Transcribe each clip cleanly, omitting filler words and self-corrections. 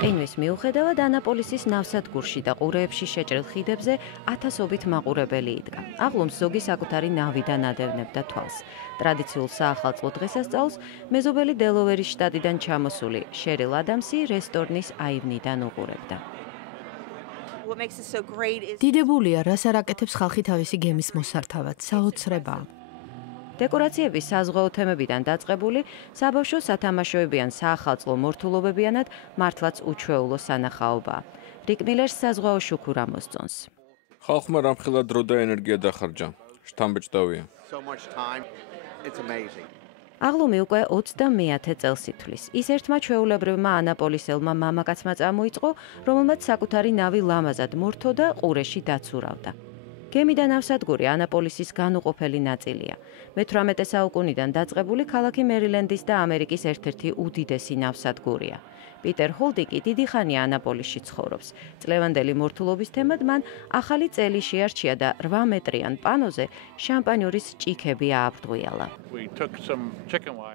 ყინვის მიუხედავად ანაპოლისის ნავსადგურში და ყურეებში შეჭრილ ხიდებზე ათასობით მაყურებელი იდგა. აღლუმს ზოგი საკუთარი ნავიდან ადევნებდა თვალს. ტრადიციულ საახალწლო დღესასწაულს მეზობელი დელოვერის შტატიდან ჩამოსული შერილ ადამსი რესტორნის აივნიდან უყურებდა. დიდებულია, რას არ აკეთებს ხალხი თავისი გემის მოსართავად, საოცრებაა. დეკორაციები საზღვაო თემებიდან დაწყებული, საბავშვო სათამაშოები ან საახალწლო მორთულობებიანად მართლაც უჩვეულო სანახაობაა. რიკ მილერს საზღვაო შუქურა მოსწონს. ხალხმა რამხელა დრო და ენერგია დახარჯა. შთამბეჭდავია. აღლუმი უკვე 21 წელს ითვლის. ის ერთმა ჩვეულებრივმა ანაპოლისელმა მამაკაცმა წამოიწყო, რომელმაც საკუთარი ნავი ლამაზად მორთო და ყურეში დაცურავდა. გემი და ნავსადგური ანაპოლისის განუყოფელი ნაწილია. მე-18 საუკუნიდან დაწყებული ქალაქი მერილენდის და ამერიკის ერთ-ერთი უდიდესი ნავსადგურია. პიტერ ჰოლდიკი დიდი ხანია ანაპოლისში ცხოვრობს. წლევანდელი მორთულობის თემად მან ახალი წელი შეარჩია და 8 მეტრიან პანოზე შამპანიურის ჭიქები ააბრძვიალა.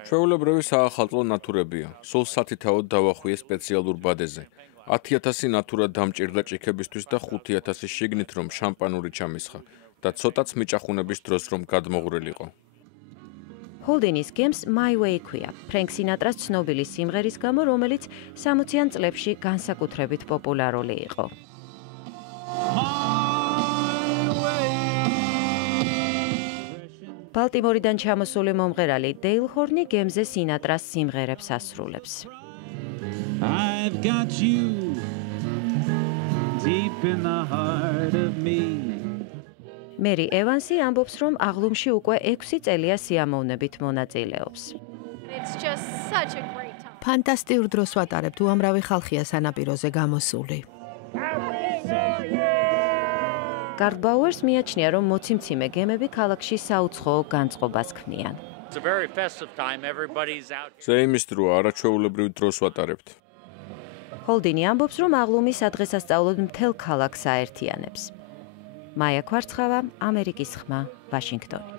ჩვეულებრივი საახალწლო ნათურებია. სულ სათითაოდ დავახვიე სპეციალურ ბადეზე. 10,000 ნათურად დამჭირდა ჭიქებისთვის და 5,000 შიგნით რომ შამპანური ჩამისხა და ცოტაც მიჭახუნების დროს რომ გადმოღვრილიყო. ჰოლდინის გემს My Way ქვია, ფრენკ სინატრას ცნობილი სიმღერის გამო, რომელიც 60-იან წლებში განსაკუთრებით პოპულარული იყო. ბალტიმორიდან ჩამოსული მომღერალი დეილ ჰორნი გემზე სინატრას სიმღერებს ასრულებს. I've got you deep in the heart of me. მერი ევანსი ამბობს, რომ აღლუმში უკვე 6 წელია სიამოვნებით მონაწილეობს. ფანტასტიურ დროს ვატარებთ, უამრავი ხალხია სანაპიროზე გამოსული. გარდ ბაუერს მიაჩნია, რომ მოციმციმე გემები ქალაქში საუცხოო განწყობას ქმნიან. ზეიმის დროა, არაჩვეულებრივ დროს ვატარებთ. ჰოლდინი ამბობს, რომ აღლუმი სადღესასწაულოდ მთელ ქალაქს აერთიანებს. მაია ქვარცხავა, ამერიკის ხმა, ვაშინგტონი.